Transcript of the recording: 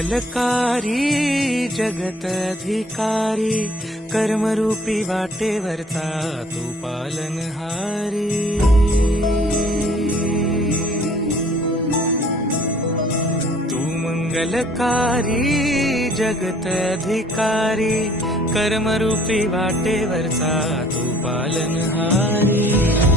मंगलकारी जगत अधिकारी, कर्मरूपी वाटेवरचा तू पालनहारी। तू मंगलकारी जगत अधिकारी, कर्मरूपी वाटेवरचा तू पालनहारी।